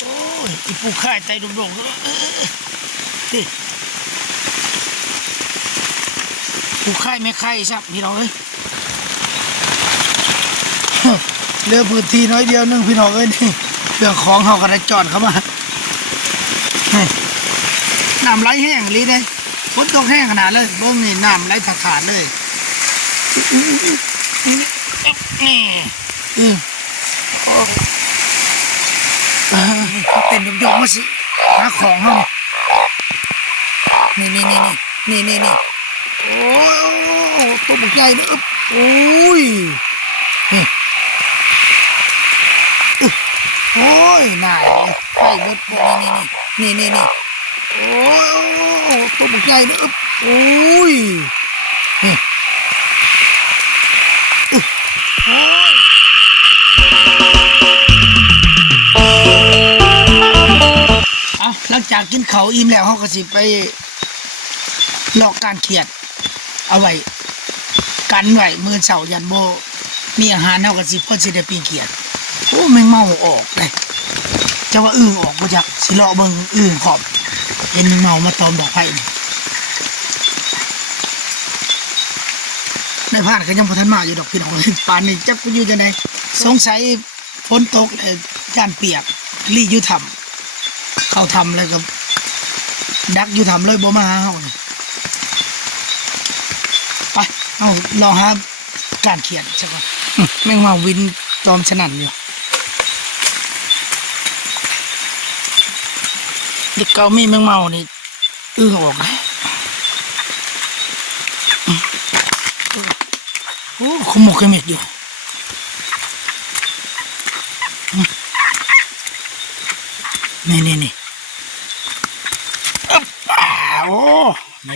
โอ้ยอีปูข่ายไตดงๆนี่ปูข่ายไม่ข่ายซับพี่น้องเอ้ยเรือพื้นที่น้อยเดียวนึงพี่น้องเอ้ยนี่เรื่องของเขากระจอดเข้ามาน้ำไหลแห้งลีเลยฝนตกแห้งขนาดเลยเบื้องนี่น้ำไหลขาดเลยนี่เป็นยกมาสิหาของเขานี่โอ้ตัวบุกใหญ่เลยโอ้ยโอ้ยน่าไข่หมดนี่โอ้ตัวบุกใหญ่เลยโอ้ยหลังจากกินเขาอิ่มแล้วเขาก็สิไปหลอกการเขียดเอาไว้กันไว้มือเสายันโบมีอาหารเขาก็สิพ่อสิได้ปีเขียดโอ้แมงเมาออกเลยจะว่าอึ่งออกมาจากสิเลาะเบิ่งอึ่งขอบเห็นแมงเมามาตอมดอกไผ่ในพานก็ยังพอทันมาอยู่ดอกพี่น้องป่านนี้จักกูอยู่จะไหนสงสัยฝนตกเลยจานเปียกรีอยู่ทำเขาทำเลยกับดักอยู่ทำเลยบ่มาหาเขาไปเอาลองหาการเขียนใช่ไหมแม่งมาวินจอมฉนันอยู่เด็กเก่ามีแมงเมานี่อึ้งออกนะโอ้ขมกขมิดอยู่นี่โอ้น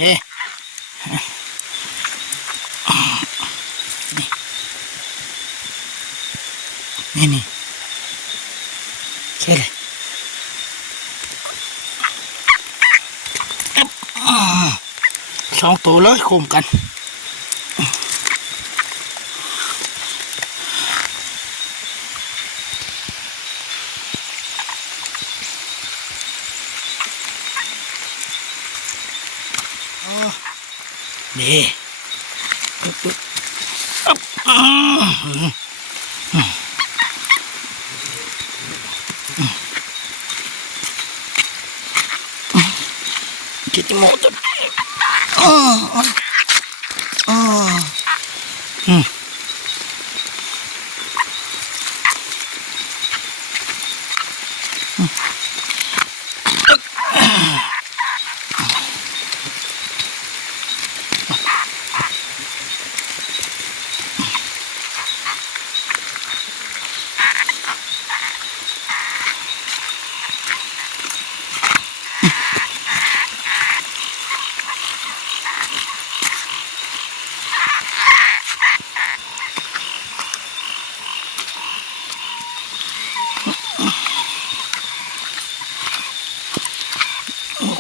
ี่แค่เลยสองตัวเลยคุมกันนี่คิดจะหมดตัว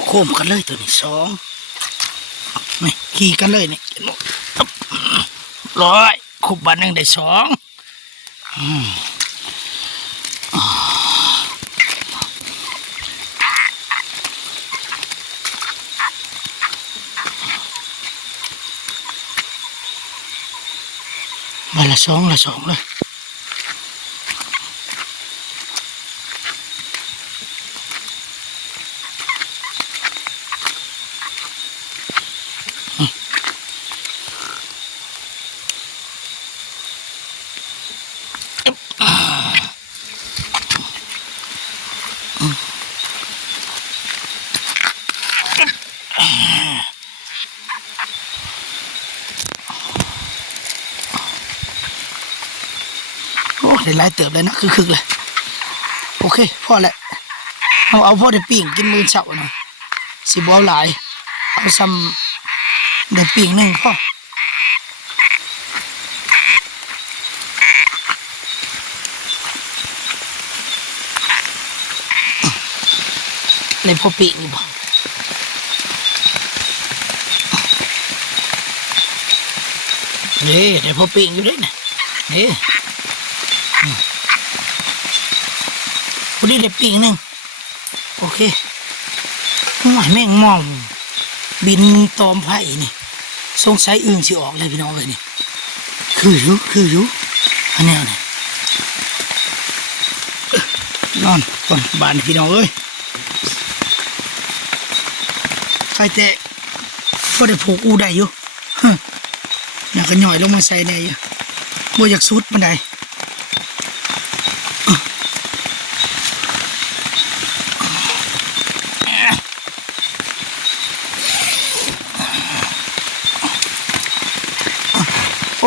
โคมกันเลยตัวนี้สองนี่ขี่กันเลยนี่ร้อยขบบันหนึ่งได้สองมาละสองเลยได้หลายเติบเลยนะคือเลยโอเคพอแหละเอาพ่อได้ปิ่งกินมื้อเช้านะสิบ่เอาหลายเอาซ้ำได้ปิ่งหนึ่งพ่อในพ่อปิ่งอยู่บ่นี่ในพ่อปิ่งอยู่ด้วยนะนี่ คนนี้ได้ปีกหนึ่งโอเคแม่งมองบินตอมไผ่นี่สงสัยอึ่งสิออกเลยพี่น้องเลยนี่คืออยู่อันนี้นี่นอนก่อนบ้านพี่น้องเอ้ยใครแต่ก็ได้ผูกอูได้อยู่อยากกระหน่อยลงมาใส่ได้อยู่บ่อยากสุดมันได้โ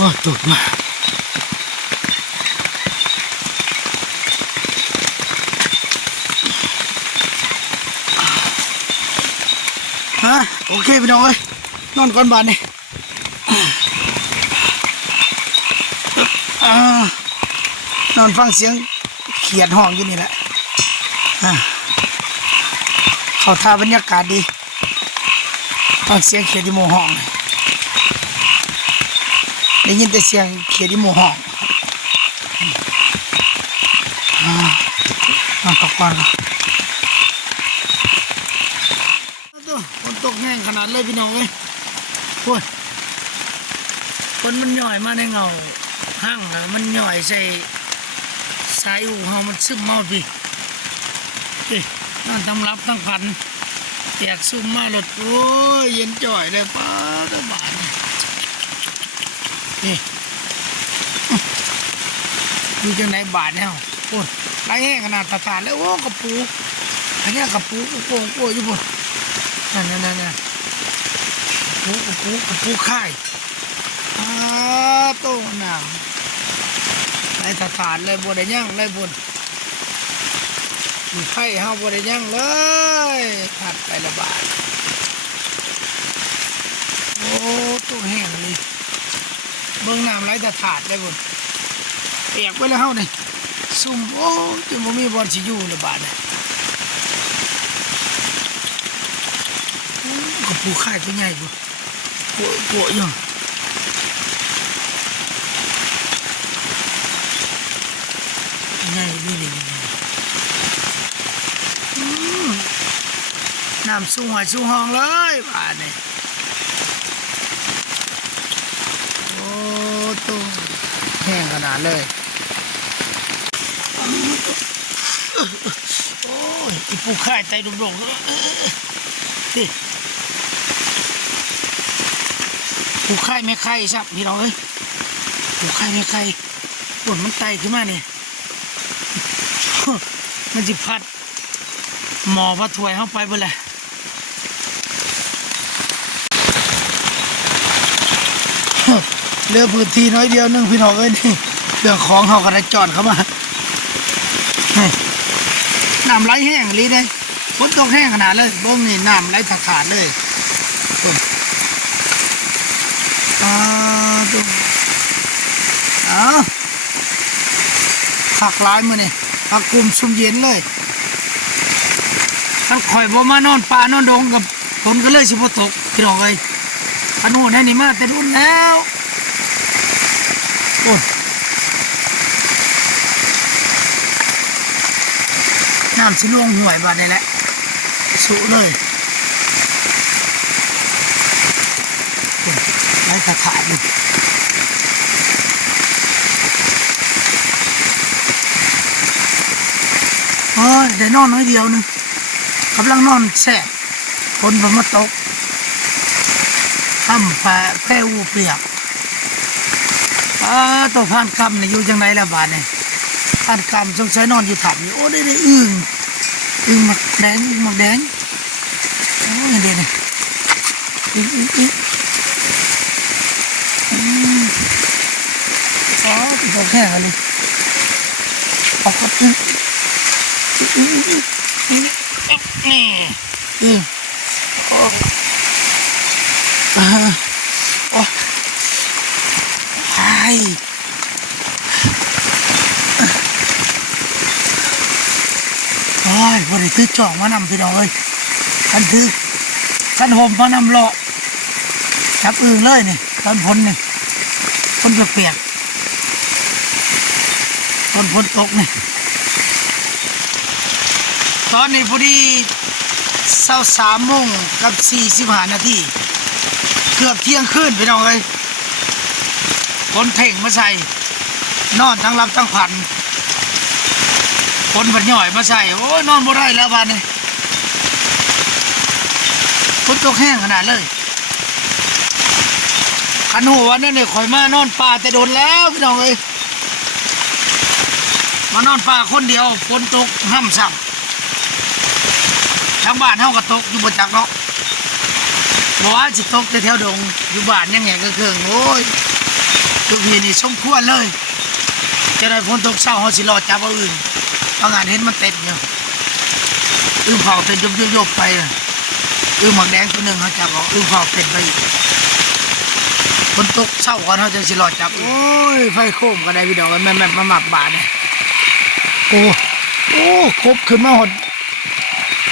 อ้ตูดมาฮะโอเคพี่น้องเอ้ยนอนก่อนบ้านนี่นอนฟังเสียงเขียดห้องอยู่นี่แหละเขาท่าบรรยากาศดีฟังเสียงเขียดที่โมห้องได้ยินแต่เสียงเขียดที่โมห้องนอนพักผ่อนฝนตกแห้งขนาดเลยพี่น้องเลยโอ้ยฝนมันหย่อยมาในเงาห้างมันหย่อยใส่สายอู่เฮามันซึมมาพี่นั่นทั้งรับทั้งพันแจกซุ่มมาหลดโอ้ยเย็นจ่อยเลยป้าตัวบานนี่ดูจังไหนบาทเนี่ยโอ้ยไรแห้งขนาดตาแล้วโอ้กระปูอันนี้กระปูโป่งโอ้ยอยู่บนนั่นกระปูไข่โตหนามไรตาเลยบนได้ย่างเลยบนมีไข่เฮาบนได้ย่างเลยถัดไประบาดโอ้ตัวแห้งเลยเบื้องน้ำไรถาดได้บนเปียกไปแล้วเฮาเนี่ยซุ่มโอ้จนบ่มีบอลสิอยู่ระบาดเนี่ยกับปูไข่ตัวใหญ่บุปวอยู่ใหญ่นี่น้ำสู้หอยสู้ห้องเลยบ้านเนี่ยโอ้ตัวแห้งขนาดเลยโอ้ยอีปูไข่ไตดุ่มๆนี่ปูไข่ไม่ไข่ซับพี่น้องเอ้ยปูไข่ไม่ไข่ปวดมันไตขึ้นมาเนี่ยมันจะพัดหมอพัดถวยเข้าไปบ่เลยเรือพื้นที่น้อยเดียวนึงพี่น้องเอ้ยนี่เรื่องของเขากระจอดเข้ามาน้ำไหลแห้งลีเลยฝนตกแห้งขนาดเลยบ้งนี่น้ำไหลขาดเลยผักหลายมือนี่ผักกลุ่มชุ่มเย็นเลยท่านคอยบ่มานอนป่านอนดงกับฝนก็เลยสิบ่ตกพี่น้องเอ้ยอันนู้นให้นี่มาแต่รุ่นแล้วโอ้น้ำสิลวงห่วยบาดนี่แหละสุเลยไร้ขาดเลยเดี๋ยวนอนน้อยเดียวนึงกำลังนอนแสบฝนฝนมาตกห้ำแพร่อูเปียกตัวผ่านกำเนี่ยอยู่จังไรละบาทเนี่ยผ่านกำสงสัยนอนอยู่ถับอยู่โอ้ได้อึ่งหมักแดงโอ้ยเดี๋ยวนี่โอเคเลยออกครับนี่ไอ้โอ้ยบริถือจ่องมานำพี่น้องเอ้ยกันห่มมานำเลาะจับอึ่งเลยนี่ตอนพ้นนี่พ้นเปียก ตอนฝนตกนี่ตอนนี้พอดี23:45 นาทีเกือบเที่ยงคืนพี่น้องเอ้ยฝนเพ่งมาใส่นอนทั้งรับทั้งผันฝนผันย่อยมาใส่โอ้ยนอนบ่ได้แล้วบ้านนี้ฝนตกแห้งขนาดเลยขันหัวนั่นเนี่ยข่อยมานอนป่าแต่โดนแล้วพี่น้องเอ้ยมานอนป่าคนเดียวฝนตกห้ำซ้ำทางบ้านเฮาก็ตกอยู่บนจักเนาะบอกว่าสิตกแต่แถวดงอยู่บ้านยังไงก็เคืองโอ้ยทุกทีนี่สมควรเลยจะได้ฝนตกเช้าเฮาสิรอจับเอาอื่นบางงานเห็นมันเต็มอยู่เผาเต็มยบไปหมักแดงตัวหนึ่งเขาจับเอาเผาเต็มไปฝนตกเช้าก่อนเขาจะสิรอจับโอ้ยไฟโคมก็ได้พี่ดอกแม่มาหมักบาดเนี่ยโอ้ครบขึ้นมาหด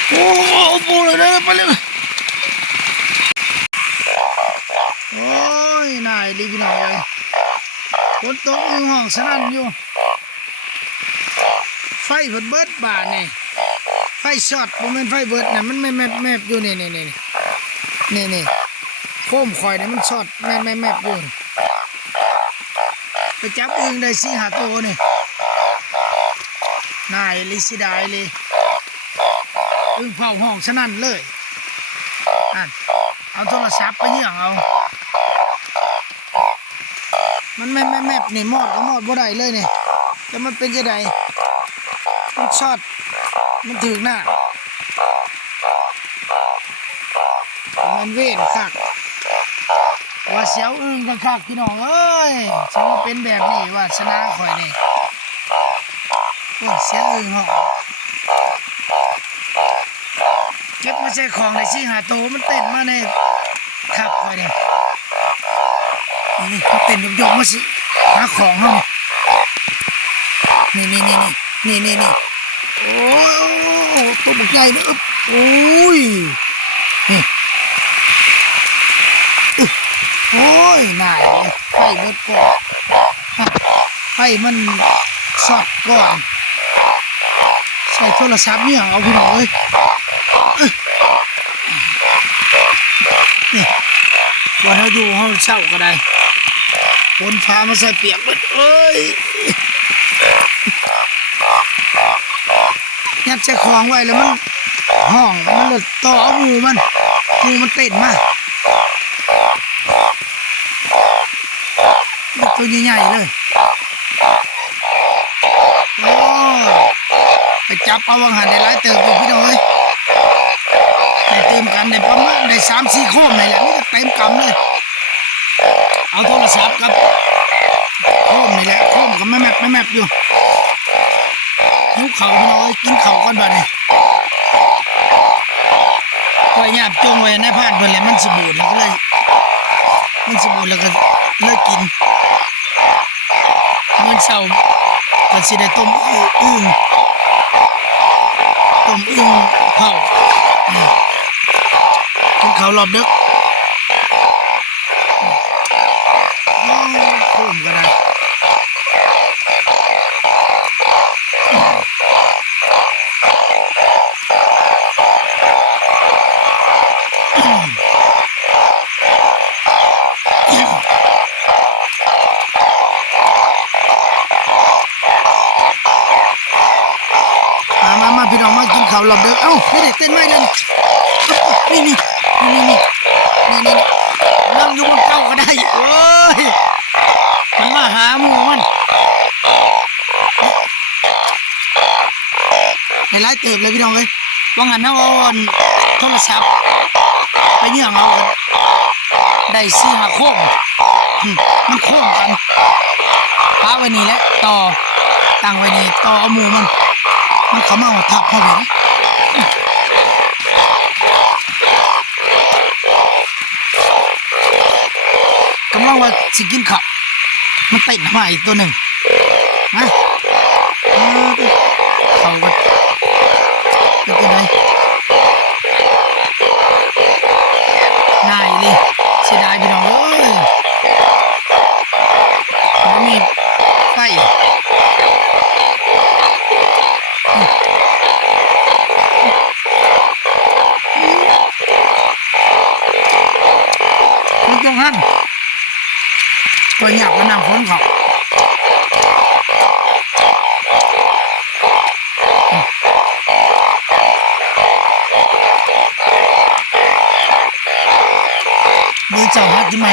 โอ้ปูเลยนะไปเลยโอ้ยนายรีบหน่อยเลยฝนตกอยู่ห้องสนั่นอยู่ไฟเบิดบาดเนี่ยไฟช็อตโมเมนต์ไฟเบิดเนี่ยมันไม่แมบอยู่นี่โคมคอยเนี่ยมันช็อตแมบอยู่ไปจับอึ่งได้4-5 ตัวนี่นายลิสิได้เลยอึ่งเผาห้องสนั่นเลยเอาโทรศัพท์ไปเยี่ยงเอามันแมบนี่มอดก็มอดบ่ได้เลยนี่แต่มันเป็นจะไดมันช็อตมันถึงหน้ามันเว้นคักว่าเสียวอึ้งกันคักพี่น้องเอ้ยฉันว่าเป็นแบบนี้ว่าชนะข่อยนี่เสียอึ้งเหรอเก็บมาใส่ของใน4-5 ตัวมันเต้นมาในขับข่อยนี่มันเต้นยกมาสิหาของเขานี่โอ้ตัวบุกใหญ่เนี่ยโอ้ยนี่โอ้ยนายไฟเบิดก่อนไฟมันสอดก่อนใส่โทรศัพท์เนี่ยเอาพี่น้องเอ้ยนี่วันเราอยู่ห้องเช่าก็ได้คนพามาใส่เปียกเบิดเอ้ยยัดใส่ของไว้แล้วมันห้องมันหลุดต่อเอามูมันเต้นมากตัวใหญ่ๆเลยโอ้ไปจับเอาวังหันได้หลายเติมไปพี่น้องเอ้ยได้เติมกันได้ประมาณได้3-4 โคมเลยแหละนี่ก็เต็มกำเลยเอาโทรศัพท์กับโคมนี่แหละโคมกับแมบอยู่หิวเข่าพี่น้องเอ้ยกินเข่าก่อนบ้านนี่ปล่อยหยาบจงไว้ในผ่านเพิ่นแล้วมันสบู่แล้วก็เลยมันสบู่แล้วก็เลิกกินเมื่อเช้าก็สิได้ต้มอึ่งเผากินข้าวรอบดึกโค้มก็ได้มาพี่น้องมากินข้าวรอบดึกเอ้าไม่ได้เต้นไม่เลยนี่นั่งอยู่บนเก้าก็ได้โอ้ยมันมาหาหมูมันในไลฟ์เติบเลยพี่น้องเลยว่างั้นเอาโทรศัพท์ไปเยี่ยงเอากันได้4-5 โคมมันโคมกันป้าไว้นี่แหละต่อตั้งไว้นี่ต่อเอาหมูมันเขามาทับเขาเห็นกำลังว่าสิกินข้าวมันเต้นมาอีกตัวหนึ่งนะเขาก็เป็นยังไงนายเลยเสียดายพี่น้องเอ้ยมันมีไฟ เจ้าหากินไหม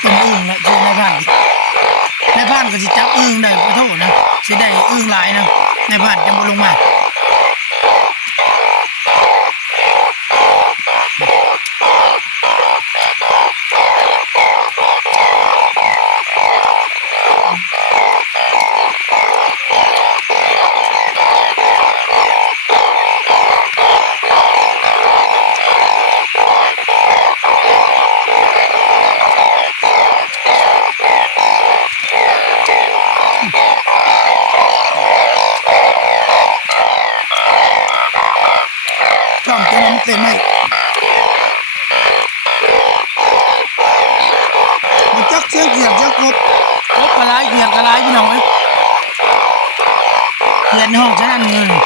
เป็นอึ่งละคือนายพรานก็สิจับอึ่งได้ขอโทษนะสิได้อึ่งหลายนะนายพรานจะบ่ลงมาจ้องตัวน้ำเต็มไหมมันจักเสียงเขียดจักกบกระไรเขียดกระไรพี่น้องเอ้ยเขียดในห้องฉันนั่นเลย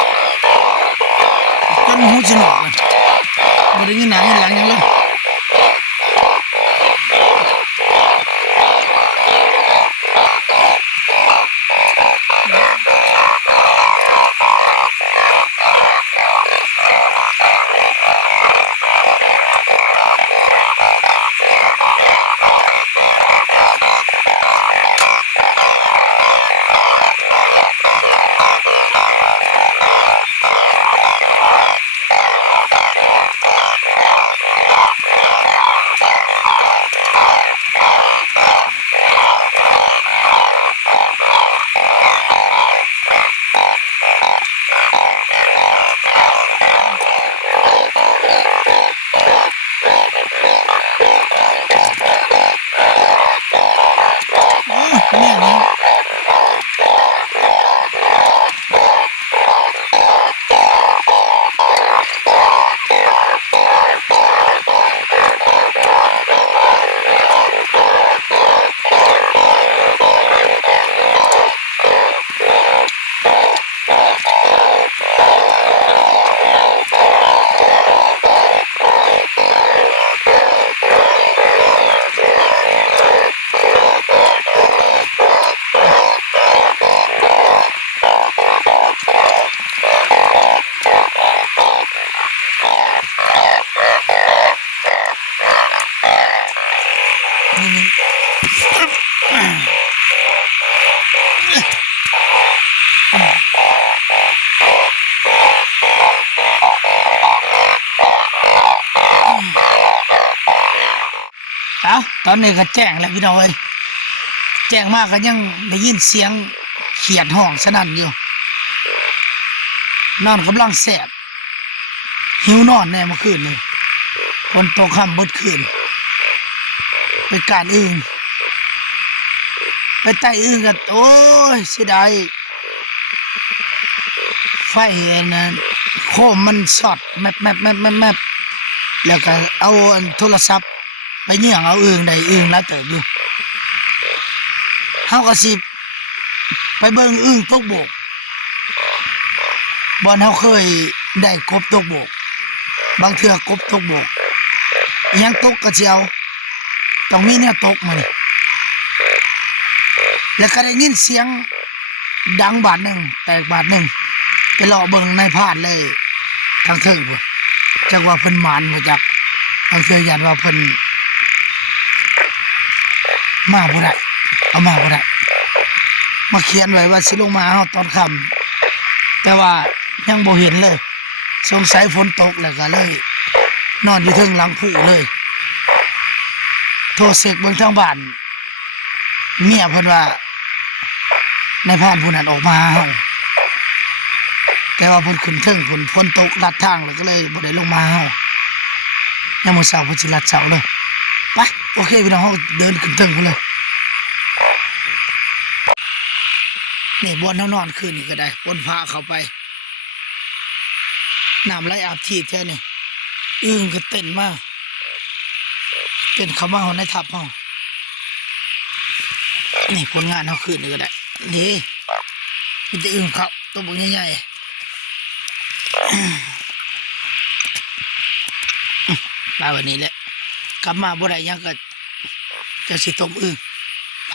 จนหูจะหลอกเลยบ่ได้ยินหนังยินหลังยังเลยเนี่ยนะเอาตอนนี้ก็แจ้งแล้วพี่น้องเอ้ยแจ้งมากก็ยังได้ยินเสียงเขียดห้องสนั่นอยู่นอนกำลังแสบหิวนอนแน่เมื่อคืนนี่ฝนตกค่ำเบิดคืนไปการอึ่งไปไต่อึ่งกันโอ้ยเสียดายไฟนะโคมมันสอดแมบแล้วก็เอาโทรศัพท์ไปเยี่ยงเอาอึ่งได้อึ่งแล้วเติบอยู่เฮาก็สิไปเบิ่งอึ่งตกบกบ่อนเฮาเคยได้กบตกบกบางเทื่อกบตกบกยังตกก็สิเอาต้องมีแนวตกมานี่แล้วก็ได้ยินเสียงดังบาดหนึ่งแตกบาดหนึ่งไปเลาะเบิ่งในพาดเลยทางเทิงพุ่นจักว่าเพิ่นหมานบ่จักบางเทื่อยันว่าเพิ่นมาบ่ได้เอามาบ่ได้มาเขียนไว้ว่าสิลงมาเฮาตอนค่ำแต่ว่ายังบ่เห็นเลยสงสัยฝนตกแล้วก็เลยนอนอยู่เทิงหลังผู้เลยโทรเสกเบิ่งทางบ้านเมียเพิ่นว่าในพานผู้นั้นออกมาเฮาแต่ว่าเพิ่นขึ้นเทิงฝนตกลัดทางแล้วก็เลยบ่ได้ลงมาเฮายังมื้อเช้าเพิ่นสิลัดเสาเลยไปโอเคพี่น้องเฮาเดินขึ้นเทิงพุ่นเลยนี่บ่อนเฮานอนคืนนี่ก็ได้บ่อนพาเข้าไปน้ำไหลอาบทีบแท้นี่อึ่งก็เต้นมาเต้นเข้ามาเฮาในทับเฮานี่ผลงานเฮาคืนนี่ก็ได้นี่มีแต่อึ่งครับตัวบ่ใหญ่ๆมาวันนี้แหละกลับมาบ่ได้ยังก็จะสิต้มอึ่งไป